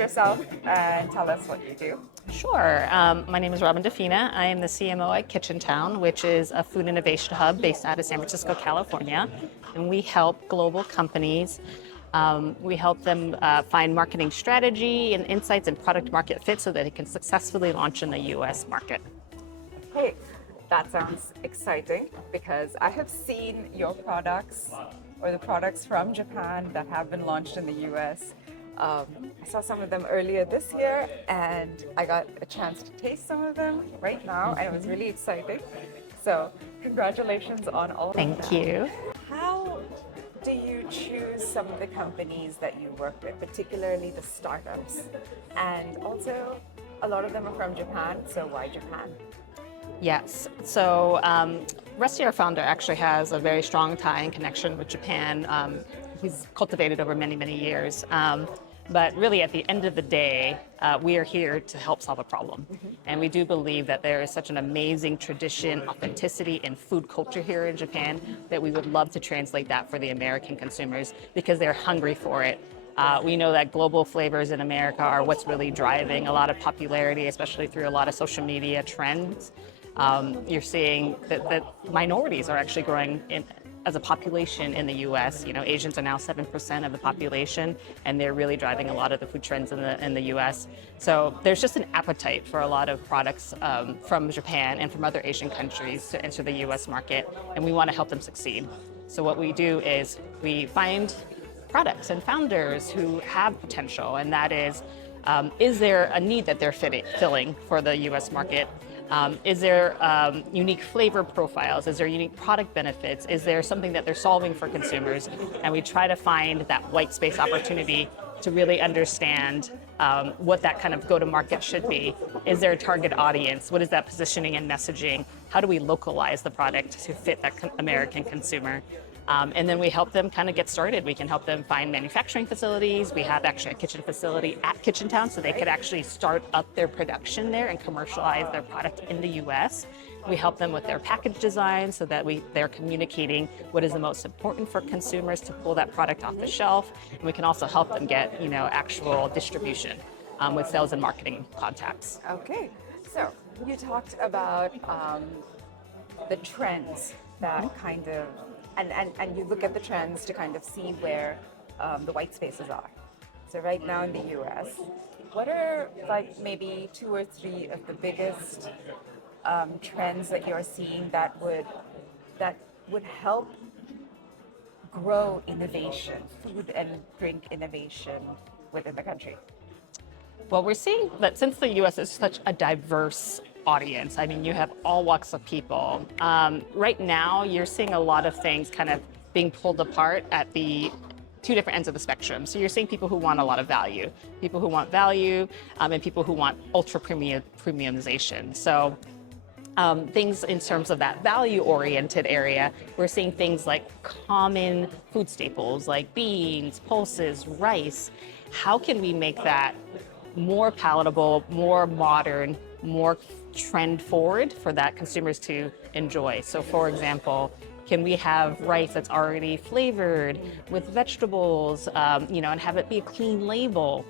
yourself and tell us what you do. Sure. My name is Robyn DeFina. I am the CMO at KitchenTown, which is a food innovation hub based out of San Francisco, California. And we help global companies. We help them find marketing strategy and insights and product market fit so that it can successfully launch in the US market. Hey, that sounds exciting because I have seen your products or the products from Japan that have been launched in the US. I saw some of them earlier this year and I got a chance to taste some of them right now and it was really exciting. So congratulations on all of that. Thank you. How do you choose some of the companies that you work with, particularly the startups? And also, a lot of them are from Japan, so why Japan? Yes. So Rusty, our founder, actually has a very strong tie and connection with Japan. He's cultivated over many, many years. But really, at the end of the day, we are here to help solve a problem. And we do believe that there is such an amazing tradition, authenticity, and food culture here in Japan that we would love to translate that for the American consumers because they're hungry for it. We know that global flavors in America are what's really driving a lot of popularity, especially through a lot of social media trends. You're seeing that minorities are actually growing as a population in the U.S. You know, Asians are now 7% of the population, and they're really driving a lot of the food trends in the U.S. So there's just an appetite for a lot of products from Japan and from other Asian countries to enter the U.S. market, and we want to help them succeed. So what we do is we find products and founders who have potential, and that is there a need that they're filling for the U.S. market? Is there unique flavor profiles? Is there unique product benefits? Is there something that they're solving for consumers? And we try to find that white space opportunity to really understand what that kind of go-to-market should be. Is there a target audience? What is that positioning and messaging? How do we localize the product to fit that American consumer? And then we help them kind of get started. We can help them find manufacturing facilities. We have actually a kitchen facility at KitchenTown, so they could actually start up their production there and commercialize their product in the US. We help them with their package design so that they're communicating what is the most important for consumers to pull that product off the shelf. And we can also help them get, actual distribution with sales and marketing contacts. Okay, so you talked about the trends that kind of and you look at the trends to kind of see where the white spaces are. So right now in the US, what are like maybe 2 or 3 of the biggest trends that you're seeing that would help grow innovation, food and drink innovation within the country? Well, we're seeing that since the US is such a diverse audience, I mean, you have all walks of people. Right now, you're seeing a lot of things kind of being pulled apart at the 2 different ends of the spectrum. So you're seeing people who want a lot of value, and people who want ultra premiumization. So things in terms of that value-oriented area, we're seeing things like common food staples like beans, pulses, rice. How can we make that more palatable, more modern, more trend forward for that consumers to enjoy? So for example, can we have rice that's already flavored with vegetables, and have it be a clean label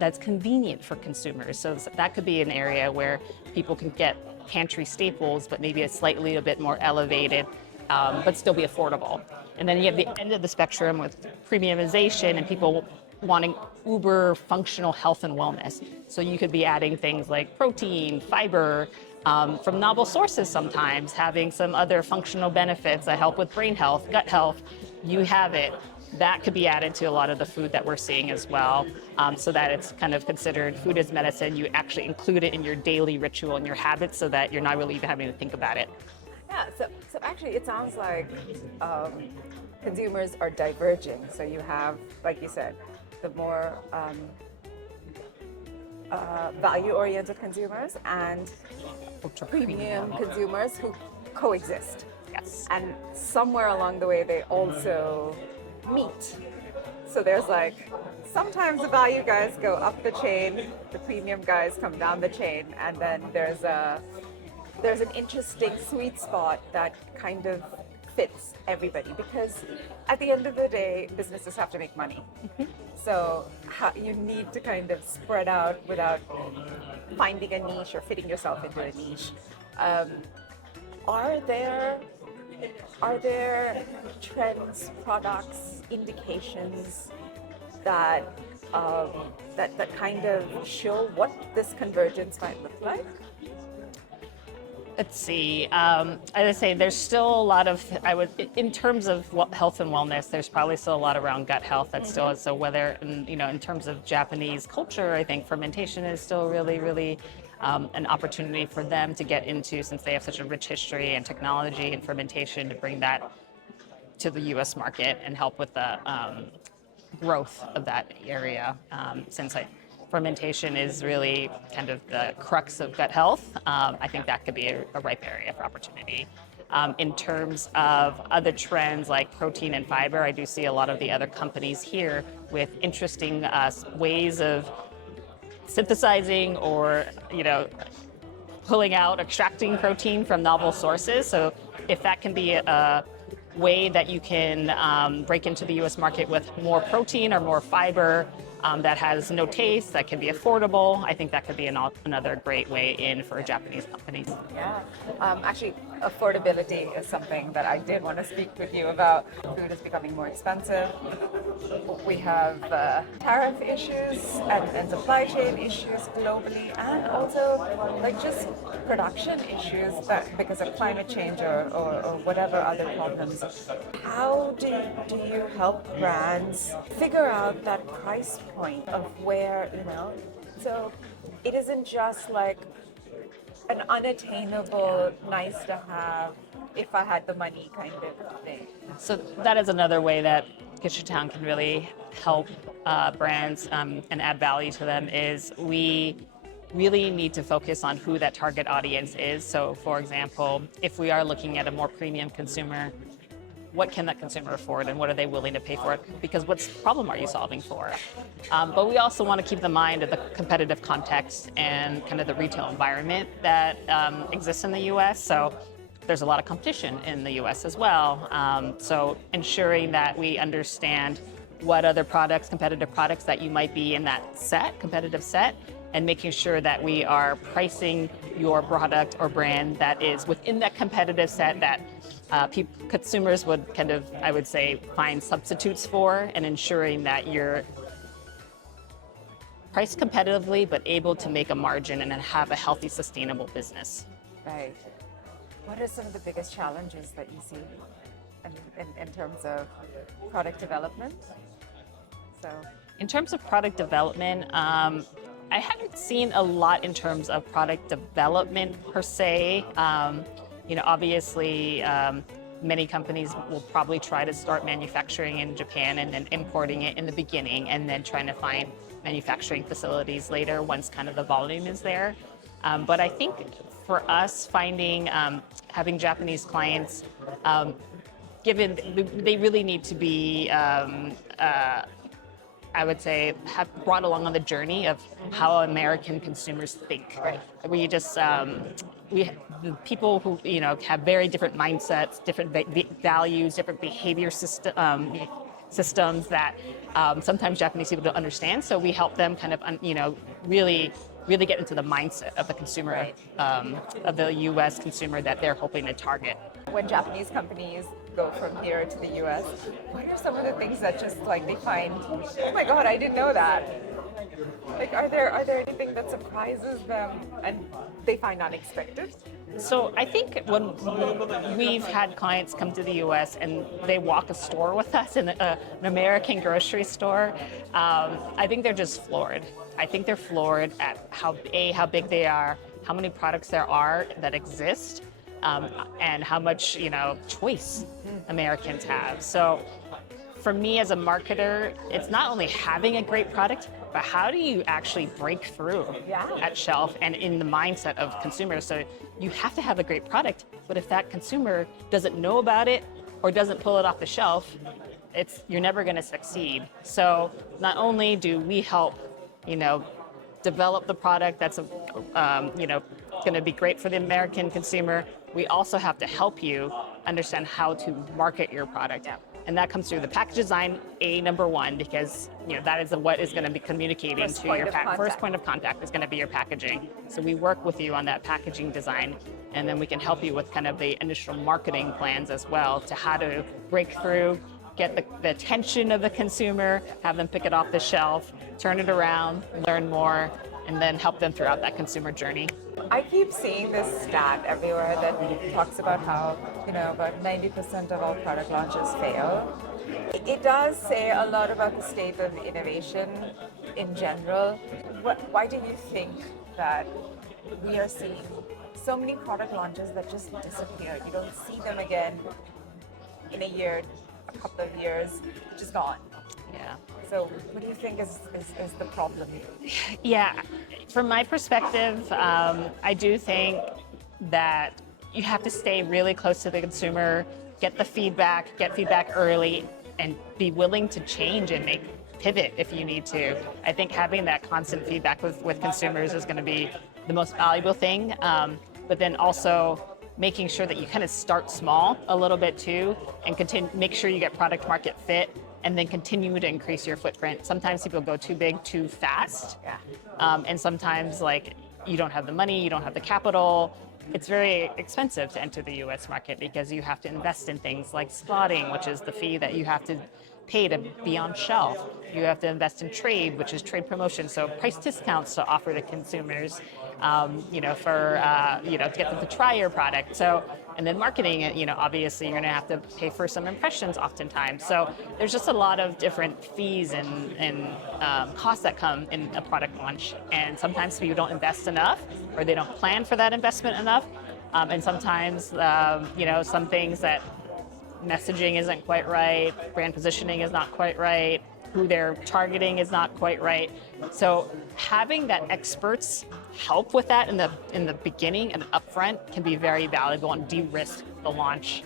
that's convenient for consumers? So that could be an area where people can get pantry staples, but maybe a bit more elevated, but still be affordable. And then you have the end of the spectrum with premiumization and people wanting uber functional health and wellness. So you could be adding things like protein, fiber, from novel sources sometimes, having some other functional benefits that help with brain health, gut health, you have it. That could be added to a lot of the food that we're seeing as well, so that it's kind of considered food as medicine. You actually include it in your daily ritual and your habits so that you're not really even having to think about it. Yeah, so actually it sounds like consumers are diverging. So you have, like you said, the more value-oriented consumers and premium consumers who coexist. Yes. And somewhere along the way, they also meet. So there's like, sometimes the value guys go up the chain, the premium guys come down the chain, and then there's an interesting sweet spot that kind of fits everybody, because at the end of the day, businesses have to make money. So you need to kind of spread out without finding a niche or fitting yourself into a niche. Are there trends, products, indications that that kind of show what this convergence might look like? Let's see. As I say, there's still a lot of, in terms of health and wellness, there's probably still a lot around gut health that still is. So whether, in terms of Japanese culture, I think fermentation is still really, really an opportunity for them to get into, since they have such a rich history and technology and fermentation, to bring that to the U.S. market and help with the growth of that area, since fermentation is really kind of the crux of gut health. I think that could be a ripe area for opportunity. In terms of other trends like protein and fiber, I do see a lot of the other companies here with interesting ways of synthesizing or, pulling out, extracting protein from novel sources. So if that can be a way that you can break into the U.S. market with more protein or more fiber, that has no taste, that can be affordable, I think that could be another great way in for Japanese companies. Yeah, actually, affordability is something that I did want to speak with you about. Food is becoming more expensive. We have tariff issues and supply chain issues globally, and also just production issues because of climate change or whatever other problems. How do you help brands figure out that price point of where, so it isn't just like an unattainable, nice to have, if I had the money kind of thing? So that is another way that KitchenTown can really help brands and add value to them, is we really need to focus on who that target audience is. So for example, if we are looking at a more premium consumer, what can that consumer afford and what are they willing to pay for it? Because what problem are you solving for? But we also want to keep in mind the competitive context and kind of the retail environment that exists in the US. So there's a lot of competition in the US as well. So ensuring that we understand what other products, competitive products that you might be in that competitive set, and making sure that we are pricing your product or brand that is within that competitive set that consumers would kind of, I would say, find substitutes for, and ensuring that you're priced competitively but able to make a margin and then have a healthy, sustainable business. Right. What are some of the biggest challenges that you see in terms of product development? In terms of product development, I haven't seen a lot in terms of product development per se. Obviously, many companies will probably try to start manufacturing in Japan and then importing it in the beginning, and then trying to find manufacturing facilities later once kind of the volume is there. But I think for us, having Japanese clients, given they really need to be, I would say, have brought along on the journey of how American consumers think. Right. The people who have very different mindsets, different values, different behavior systems that sometimes Japanese people don't understand. So we help them kind of really get into the mindset of the consumer, right, of the U.S. consumer that they're hoping to target. When Japanese companies go from here to the U.S., what are some of the things that just they find, oh my God, I didn't know that? Are there anything that surprises them and they find unexpected? So I think when we've had clients come to the U.S. and they walk a store with us in an American grocery store, I think they're just floored. I think they're floored at how big they are, how many products there are that exist, and how much choice Americans have. So for me as a marketer, it's not only having a great product, but how do you actually break through at shelf and in the mindset of consumers? So you have to have a great product, but if that consumer doesn't know about it or doesn't pull it off the shelf, you're never going to succeed. So not only do we help, develop the product that's, going to be great for the American consumer, we also have to help you understand how to market your product. And that comes through the package design, number one, because that is what is going to be communicating First to point your of contact. first point of contact is going to be your packaging. So we work with you on that packaging design, and then we can help you with kind of the initial marketing plans as well to how to break through, get the attention of the consumer, have them pick it off the shelf, turn it around, learn more, and then help them throughout that consumer journey. I keep seeing this stat everywhere that talks about how, about 90% of all product launches fail. It does say a lot about the state of innovation in general. Why do you think that we are seeing so many product launches that just disappear? You don't see them again in a year, a couple of years, just gone. Yeah. So what do you think is the problem? Yeah, from my perspective, I do think that you have to stay really close to the consumer, get feedback early, and be willing to change and pivot if you need to. I think having that constant feedback with consumers is going to be the most valuable thing, but then also making sure that you kind of start small a little bit too, and make sure you get product market fit, and then continue to increase your footprint. Sometimes people go too big too fast, and sometimes you don't have the money, you don't have the capital. It's very expensive to enter the U.S. market because you have to invest in things like spotting, which is the fee that you have to pay to be on shelf. You have to invest in trade, which is trade promotion, so price discounts to offer to consumers, to get them to try your product. So, and then marketing it, obviously you're going to have to pay for some impressions oftentimes. So there's just a lot of different fees and costs that come in a product launch. And sometimes people don't invest enough, or they don't plan for that investment enough. And sometimes, some things that messaging isn't quite right, brand positioning is not quite right, who they're targeting is not quite right. So having that experts help with that in the beginning and upfront can be very valuable and de-risk the launch,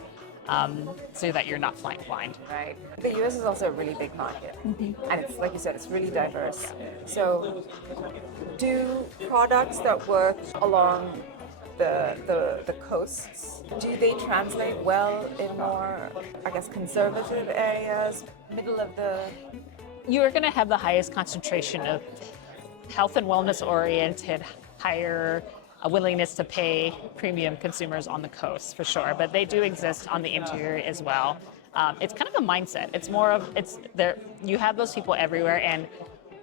so that you're not flying blind. Right. The US is also a really big market, and it's like you said, it's really diverse. So do products that work along the coasts, do they translate well in more, conservative areas, middle of the... You are going to have the highest concentration of health and wellness oriented, higher willingness to pay premium consumers on the coast, for sure, but they do exist on the interior as well. It's kind of a mindset. It's more of, you have those people everywhere, and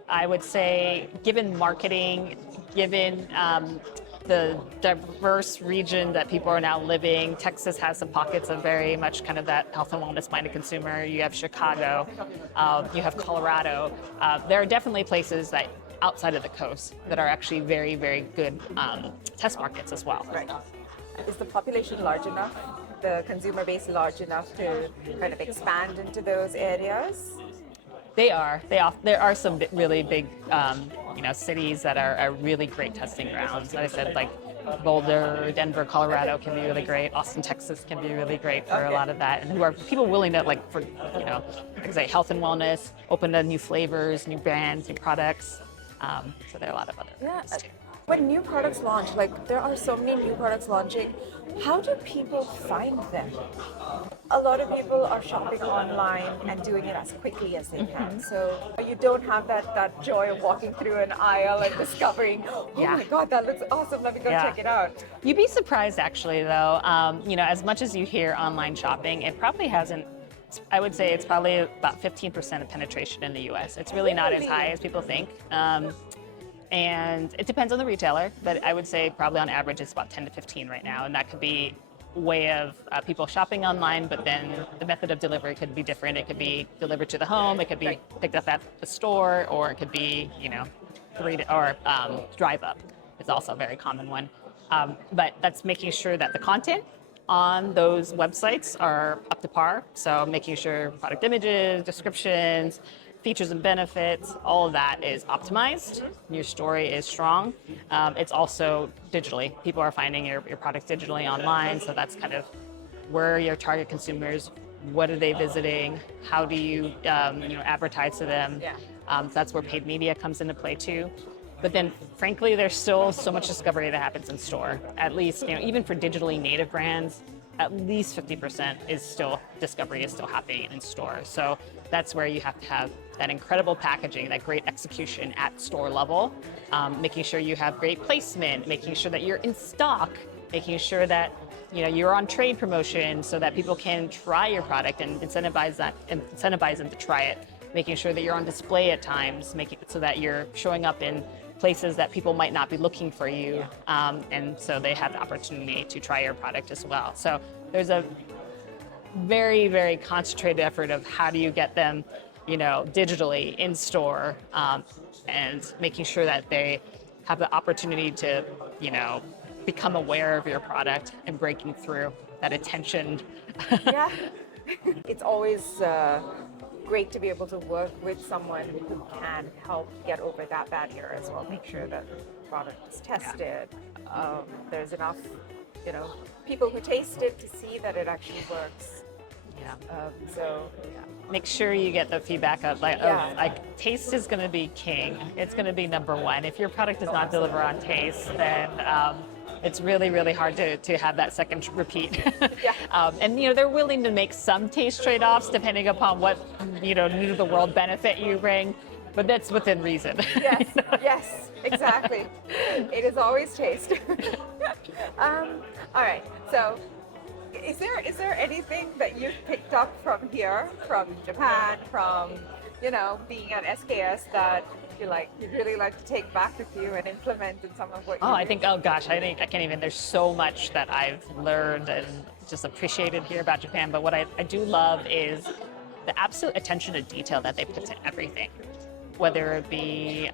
I would say, given marketing, given the diverse region that people are now living, Texas has some pockets of very much kind of that health and wellness minded consumer. You have Chicago, you have Colorado. There are definitely places that outside of the coast that are actually very, very good test markets as well. Right. Is the population large enough, the consumer base large enough to kind of expand into those areas? There are some really big, cities that are really great testing grounds. Like I said, like Boulder, Denver, Colorado can be really great. Austin, Texas can be really great for a lot of that. And who are people willing to health and wellness, open to new flavors, new brands, new products. So there are a lot of other areas too. When new products launch, there are so many new products launching, how do people find them? A lot of people are shopping online and doing it as quickly as they can. So you don't have that joy of walking through an aisle and discovering, oh my God, that looks awesome, let me go check it out. You'd be surprised actually though, as much as you hear online shopping, it probably hasn't, I would say it's probably about 15% of penetration in the US. It's really not as high as people think. And it depends on the retailer, but I would say probably on average it's about 10 to 15 right now. And that could be a way of people shopping online, but then the method of delivery could be different. It could be delivered to the home, it could be picked up at the store, or it could be, drive up. It's also a very common one. But that's making sure that the content on those websites are up to par. So making sure product images, descriptions, features and benefits, all of that is optimized. Your story is strong. It's also digitally. People are finding your products digitally online, so that's kind of where your target consumers, what are they visiting, how do you advertise to them. So that's where paid media comes into play too. But then, frankly, there's still so much discovery that happens in store. At least, even for digitally native brands, at least 50% is still discovery is still happening in store. So that's where you have to have that incredible packaging, that great execution at store level, making sure you have great placement, making sure that you're in stock, making sure that you're on trade promotion so that people can try your product and incentivize them to try it, making sure that you're on display at times, making it so that you're showing up in places that people might not be looking for you, and so they have the opportunity to try your product as well. So there's a very, very concentrated effort of how do you get them, digitally in store, and making sure that they have the opportunity to, become aware of your product and breaking through that attention. Yeah, it's always great to be able to work with someone who can help get over that barrier as well. Make sure that the product is tested. There's enough, people who taste it to see that it actually works. Yeah. Make sure you get the feedback of taste is going to be king. It's going to be number one. If your product does not deliver on taste, then it's really, really hard to have that second repeat. And they're willing to make some taste trade-offs depending upon what new to the world benefit you bring, but that's within reason. Yes, yes, exactly. It is always taste. All right. So, is there anything that you've picked up from here, from Japan, from being at SKS that you'd really like to take back with you and implement in some of what you do? I think I can't even, there's so much that I've learned and just appreciated here about Japan, but what I do love is the absolute attention to detail that they put to everything, whether it be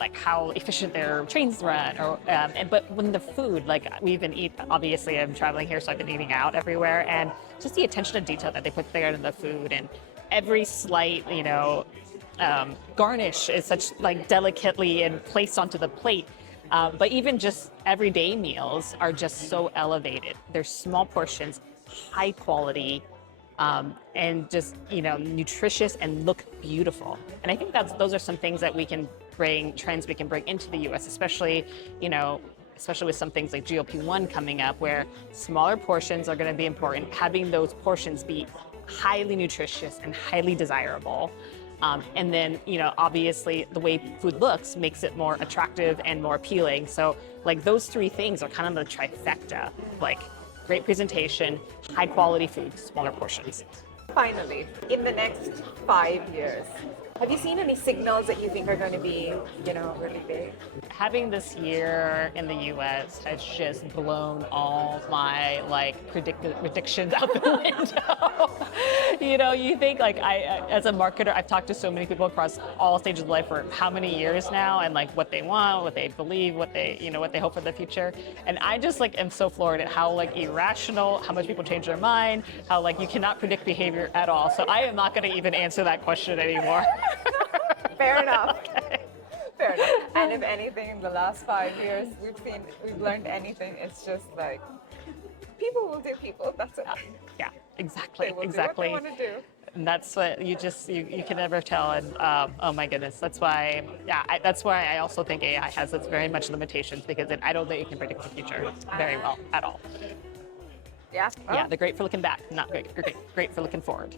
like how efficient their trains run, or but when the food, obviously I'm traveling here, so I've been eating out everywhere, and just the attention to detail that they put there in the food, and every slight garnish is such delicately and placed onto the plate. But even just everyday meals are just so elevated. They're small portions, high quality, and just nutritious and look beautiful. And I think those are some things that trends we can bring into the U.S., especially with some things like GLP-1 coming up, where smaller portions are going to be important. Having those portions be highly nutritious and highly desirable. And then, obviously the way food looks makes it more attractive and more appealing. So those three things are kind of the trifecta, great presentation, high quality food, smaller portions. Finally, in the next 5 years, have you seen any signals that you think are going to be, really big? Having this year in the U.S. has just blown all my predictions out the window. You think I, as a marketer, I've talked to so many people across all stages of life for how many years now, and what they want, what they believe, what they hope for the future. And I just am so floored at how irrational, how much people change their mind, how you cannot predict behavior at all. So I am not going to even answer that question anymore. Fair enough. Okay. Fair enough. And if anything, in the last 5 years, we've learned anything, it's just people will do people. That's it. Yeah, exactly. They will exactly. do what they want to do. And that's what you can never tell. And oh my goodness, that's why I also think AI has its very much limitations, because I don't think it can predict the future very well at all. Yeah. Oh. Yeah, they're great for looking back, not great for looking forward.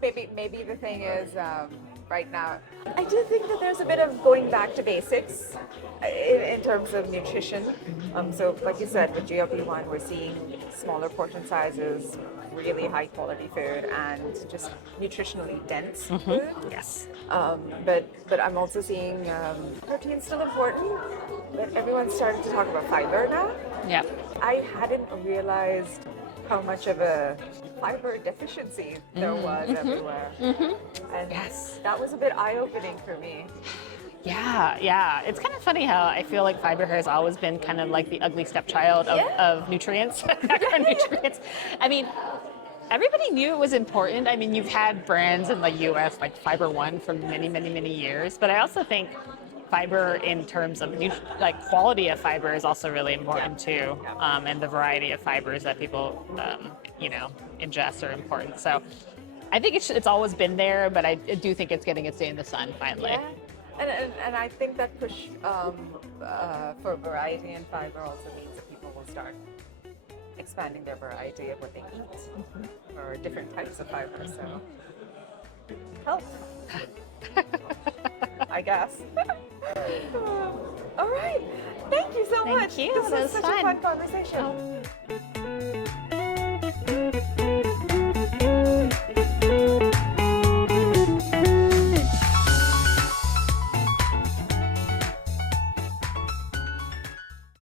Maybe the thing is, right now, I do think that there's a bit of going back to basics in terms of nutrition. So like you said, with GLP-1, we're seeing smaller portion sizes, really high quality food, and just nutritionally dense food. Yes. But I'm also seeing protein's still important, but everyone's starting to talk about fiber now. Yeah. I hadn't realized how much of a fiber deficiency there was everywhere. And that was a bit eye-opening for me. Yeah. It's kind of funny how I feel like fiber has always been kind of like the ugly stepchild of nutrients, macronutrients. I mean, everybody knew it was important. I mean, you've had brands in the US like Fiber One for many, many, many years, but I also think fiber in terms of quality of fiber is also really important too, and the variety of fibers that people ingest are important. So I think it's always been there, but I do think it's getting its day in the sun finally. Yeah. And I think that push for variety and fiber also means that people will start expanding their variety of what they eat or different types of fiber. So health, I guess. All right. Thank you so much. Thank you. This That was was such a fun. fun conversation.